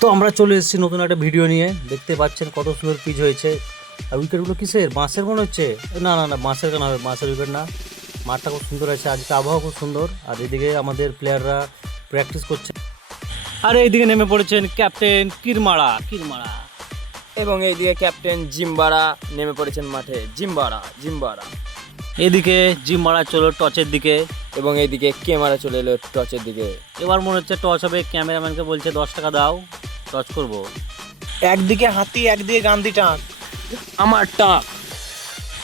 তো আমরা চলে এসেছি নতুন একটা ভিডিও নিয়ে। দেখতে পাচ্ছেন কত সুন্দর পিচ হয়েছে। আর উইকেটগুলো কিসের, বাঁশের মনে হচ্ছে? না না না, বাঁশের কেন হবে, বাঁশের উইকেট না। মাঠটা খুব সুন্দর আছে, আজকে আবহাওয়া খুব সুন্দর। আর এদিকে আমাদের প্লেয়াররা প্র্যাকটিস করছে। আর এইদিকে নেমে পড়েছেন ক্যাপ্টেন কিরমাড়া কিরমাড়া। এবং এইদিকে ক্যাপ্টেন জিম্বারা নেমে পড়েছেন মাঠে। জিম্বারা জিম্বারা। এদিকে জিম মারা চলো টচের দিকে। এবং এইদিকে ক্যামেরা চলে এলো টচের দিকে। এবার মনে হচ্ছে টচ হবে, ক্যামেরাম্যানকে বলছে 10 টাকা দাও, টচ করব। একদিকে হাতি একদিকে গান্ধী টাক। আমার টাক।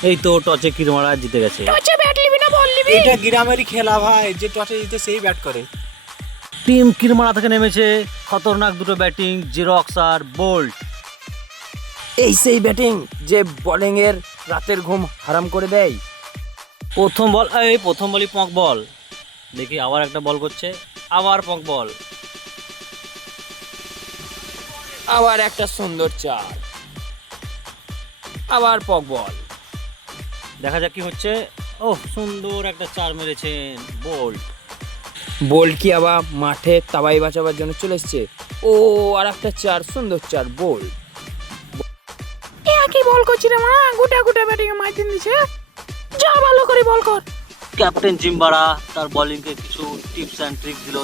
এই তো টচে কিরমাড়া জিতে গেছে। এটা গ্রামেরই খেলা ভাই, যে টসে জিতে সেই ব্যাট করে। টিম কিরমাড়া থেকে নেমেছে খতরনাক দুটো ব্যাটিং, জিরক্স আর বোল্ট। এই সেই ব্যাটিং যে বোলিং এর রাতের ঘুম হারাম করে দেয়। প্রথম বলই পক বল। দেখি আবার একটা বল করছে, আবার পক বল। আবার একটা সুন্দর চার, আবার পক বল। দেখা যাক কি হচ্ছে। ওহ, সুন্দর একটা চার মেরেছেন বোল্ট। বল কি আবার মাঠে তাবাই বাঁচাবার জন্য চলে এসছে। ও আর একটা চার, সুন্দর চার বল। কি বল করছি রে মা, গোটা গোটা ব্যাটিং এ মাইর দিছে। যা ভালো করে বল কর। ক্যাপ্টেন জিম্বারা তার বোলিংকে কিছু টিপস অ্যান্ড ট্রিক্স দিল।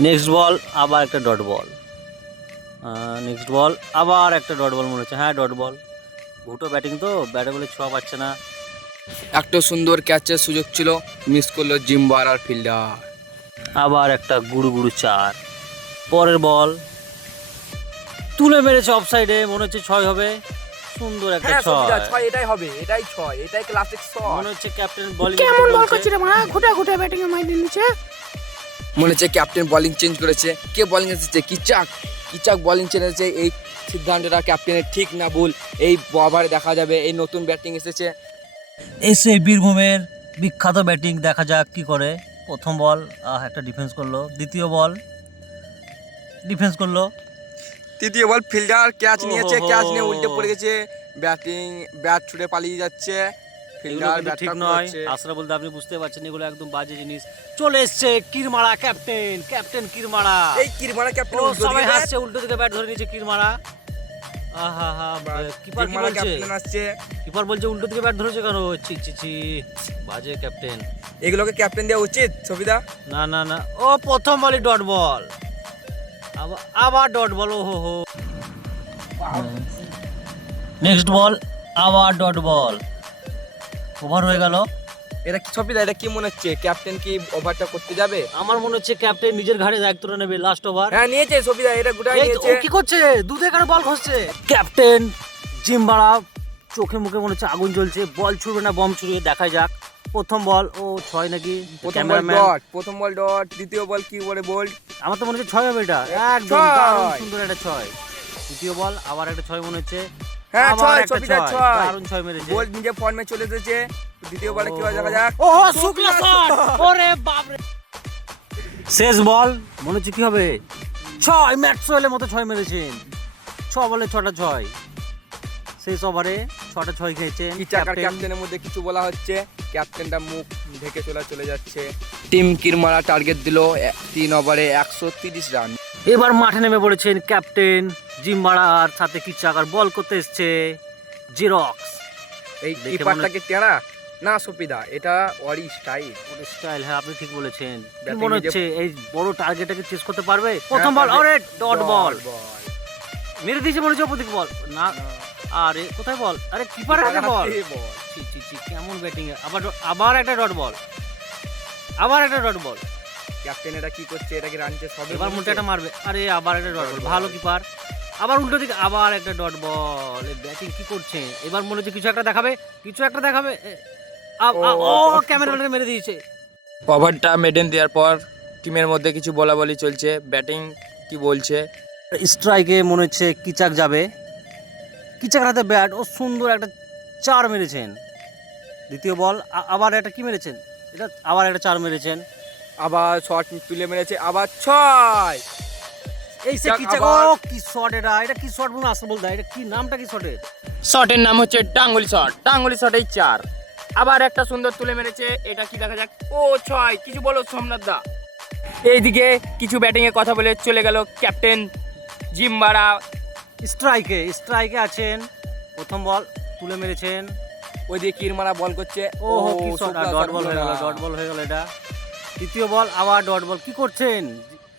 নেক্সট বল আবার একটা ডট বল। নেক্সট বল আবার একটা ডট বল মনে হচ্ছে। হ্যাঁ, ডট বল। ভুটো ব্যাটিং তো, ব্যাটে বলে ছোঁয়া পাচ্ছে না। একটা সুন্দর ক্যাচের সুযোগ ছিল, মিস করলো জিম্বার আর ফিল্ডার। আবার একটা গুড়ু গুড়ু চার। পরের বল তুলে মেরেছে অফ সাইডে, মনে হচ্ছে 6 হবে। সুন্দর একটা ছয়। এটাই হবে, এটাই 6, এটাই ক্লাসিক শট। মনে হচ্ছে ক্যাপ্টেন বোলিং কেমন বল করছি রে মা, গোটা গোটা ব্যাটিং এ মাইর দিছে। মনে হচ্ছে ক্যাপ্টেন বোলিং চেঞ্জ করেছে। কে বোলিং এসেছে? কিচাক। কিচাক বোলিং চেঞ্জেছে। এই সিদ্ধান্তটা ক্যাপ্টেনের ঠিক না ভুল, এই ওভারে দেখা যাবে। এই নতুন ব্যাটিং এসেছে। এসে বীরভূমের বিখ্যাত ব্যাটিং, দেখা যাক কি করে। প্রথম বল একটা ডিফেন্স করলো, দ্বিতীয় বল ডিফেন্স করলো, তৃতীয় বল ফিল্ডার ক্যাচ নিয়েছে, ওহো। ক্যাচ নিয়ে উল্টে পড়ে গেছে। ব্যাট ছুটে পালিয়ে যাচ্ছে। এগুলো ফিল্ডার কিন্তু ঠিক ব্যাটটা নয়। করছে। আসরা বলতে আপনি বুঝতে পারছেন, এগুলো একদম বাজে জিনিস। চলে এসছে কিরমাড়া, ক্যাপ্টেন কিরমাড়া। এই কিরমারা ক্যাপ্টেন ও উল্টো সবাই দিকে হাসছে, উল্টো দিকে ব্যাট ধরে নিয়েছে কিরমাড়া। আহা হা, কিপার কি কিরমারা বলছে? ক্যাপ্টেন আসছে। কিপার বলছে উল্টো দিকে ব্যাট ধরেছে কেন? ছি ছি ছি, বাজে ক্যাপ্টেন। এগুলোকে ক্যাপ্টেন দেওয়া উচিত সবিদা। না না না, ও প্রথম বলই ডট বল, আবার ডট বল। ও হো হো, নেক্সট বল আবার ডট বল। ওভার হয়ে গেল। এটা কি সবিদা, এটা কি মনে হচ্ছে? ক্যাপ্টেন কি ওভারটা করতে যাবে? আমার মনে হচ্ছে ক্যাপ্টেন নিজের ঘাড়ে দায়িত্বটা নেবে লাস্ট ওভার। হ্যাঁ নিয়েছে সবিদা, এটা গোটাই নিয়েছে। কি করছে? দুধে কারো বল খসছে। ক্যাপ্টেন জিম্বাড়া চোখে মুখে মনে হচ্ছে আগুন জ্বলছে। বল ছুড়বে না বম ছুড়িয়ে, দেখা যাক। প্রথম বল ও 6 নাকি? প্রথম বল ডট, প্রথম বল ডট, দ্বিতীয় বল কি বলে বোল্ড। আমার তো মনে হচ্ছে 6 হবে এটা, একদম 6 দারুণ সুন্দর একটা 6। দ্বিতীয় বল আবার একটা 6 মনে হচ্ছে। হ্যাঁ আবার 6 একটা সবিদা 6, 6। দারুণ 6 মেরেছে। বোল্ড নিজে ফর্মে চলে এসেছে। দ্বিতীয় বলে কি হয় দেখা যাক। ও শুকলা শট, ওরে বাপ রে। শেষ বল মনে হচ্ছে কি হবে? 6, ম্যাক্সওয়েলের মতো 6 মেরেছেন। 6 বলে 6টা 6। শেষ ওভারে 6টা 6 খেয়েছেন কি চাকার ক্যাপ্টেনের মধ্যে কিছু বলা হচ্ছে। ক্যাপ্টেনটা মুখ ঢেকে চলে যাচ্ছে। টিম কিরমারা টার্গেট দিল 3 ওভারে 130 রান। এবার মাঠে নেমে পড়েছেন ক্যাপ্টেন জিম্বাড়া, আর সাথে কি চাকার বল করতে এসছে জিরক্স। এই দেখে কিপারটাকে টেরা না সপিদা, এটা ওরই স্টাইল। ওর স্টাইল। হ্যাঁ, আপনি ঠিক বলেছেন। কি Batting মনে এ যে- হচ্ছে এই বড় টার্গেটটাকে চেস করতে পারবে? প্রথম বল, পারবে। আরে ডট বল বল। মেরে দিয়েছে মনে হচ্ছে অপোজিট বল। না, আরে কোথায় বল? আরে কিপারের কাছে বল। ছি ছি ছি, কেমন ব্যাটিং! আবার একটা ডট বল, আবার একটা ডট বল। ক্যাপ্টেন এটা কি করছে? এটা কি রান চেস হবে? এবার মনটা একটা মারবে। আরে আবার একটা ডট বল, ভালো কিপার। আবার উল্টো দিকে আবার একটা ডট বল। এই ব্যাটিং কি করছে? এবার মনে হচ্ছে কিছু একটা দেখাবে, কিছু একটা দেখাবে। ও ক্যামেরাম্যানকে মেরে দিয়েছে। ওভারটা মেডেন দেওয়ার পর টিমের মধ্যে কিছু বলাবলি চলছে। ব্যাটিং কি বলছে? স্ট্রাইকে মনে হচ্ছে কিচাক যাবে। কিচাকের হাতে ব্যাট, ও সুন্দর একটা 4 মেরেছেন। দ্বিতীয় বল আবার একটা কি মেরেছেন? এটা আবার একটা 4 মেরেছেন। আবার শট তুলে মেরেছে, আবার 6। এই সে কিচাক কিচাক, ও আবার- কি শট! এটা কি শট বলুন, আসতে বলতে এটা কি নামটা কি শটের? শটের নাম হচ্ছে ডাঙ্গুলি শট। ডাঙ্গুলি শটেই 4। আবার একটা সুন্দর তুলে মেরেছে। এটা কি দেখা যাক। ও 6, কিছু বলো সোমনাথ দা। এইদিকে কিছু ব্যাটিং এ কথা বলে চলে গেল ক্যাপ্টেন জিম্বারা স্ট্রাইকে আছেন, প্রথম বল তুলে মেরেছেন। ওই দিয়ে কিরমারা বল করছে। ও কি শট, ডট বল হয়ে গেল এটা। তৃতীয় বল আবার ডট বল, কি করছেন?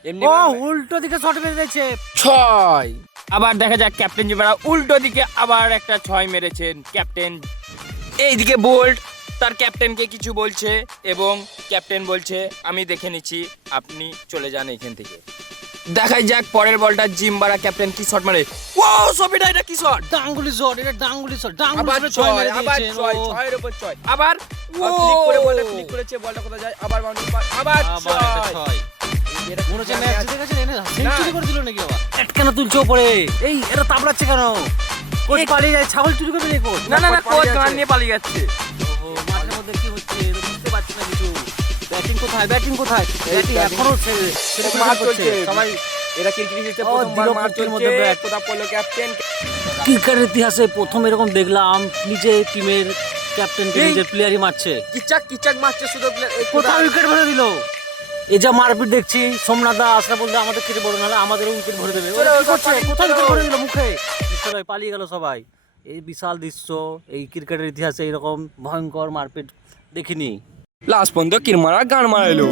এমনি ও উল্টো দিকে শট মেরে দিয়েছে। 6। আবার দেখা যাক ক্যাপ্টেন জিম্বারা উল্টো দিকে আবার একটা 6 মেরেছেন ক্যাপ্টেন। এইদিকে বোল্ট তার ক্যাপ্টেনকে কিছু বলছে এবং ক্যাপ্টেন বলছে আমি দেখে নিচ্ছি, আপনি চলে যান এখান থেকে। দেখাই যাক পরের বলটা জিম্বারা ক্যাপ্টেন কি শট মারে। ও সবিটা এটা কি শট? ডাঙ্গুলি শট, এটা ডাঙ্গুলি শট, আবার 6, আবার 6, 6 এর উপর 6। আবার ক্লিক করে বলটা ক্লিক করেছে, বলটা কোথায় যায়? আবার বাউন্ডারি পার, আবার 6। মনে হচ্ছে ম্যাচ জিতে গেছেন, এনে সেঞ্চুরি করে দিল নাকি আবার? কেন তুলছো পরে? এই এরা তাবড়াচ্ছে কেন? কোচ পালিয়ে যায়, ছাগল চুরি করবে কোচ। না না না, কোচ গান নিয়ে পালিয়ে যাচ্ছে। ও মাঠের মধ্যে কি হচ্ছে এটা বুঝতে পারছি না কিছু। ব্যাটিং কোথায়? ব্যাটিং এখনো মার চলছে সবাই। এরা ক্রিকেট খেলছে, ও, প্রথমবার মার দিলপুরের চলছে, মধ্যে bat। কোথা পড়লো ক্যাপ্টেন। ক্রিকেটের ইতিহাসে প্রথম এরকম দেখলাম নিজে টিমের ক্যাপ্টেনকে এই। নিজের প্লেয়ারই মারছে। কিচাক মারছে শুধু কোথাও উইকেট ভরে দিল। এই যা মারপিট দেখছি, সোমনাথ দা আসলে বলতে আমাদের কেটে বড় নাহলে আমাদেরও উইকেট ভরে দেবে। ওরা কি করছে? কোথায় উইকেট ভরে দিল মুখে? সবাই পালিয়ে গেল সবাই। এই বিশাল দৃশ্য এই ক্রিকেটের ইতিহাসে এরকম ভয়ঙ্কর মারপিট দেখিনি। লাস্ট পর্যন্ত কিরমারা গান মারাইলো।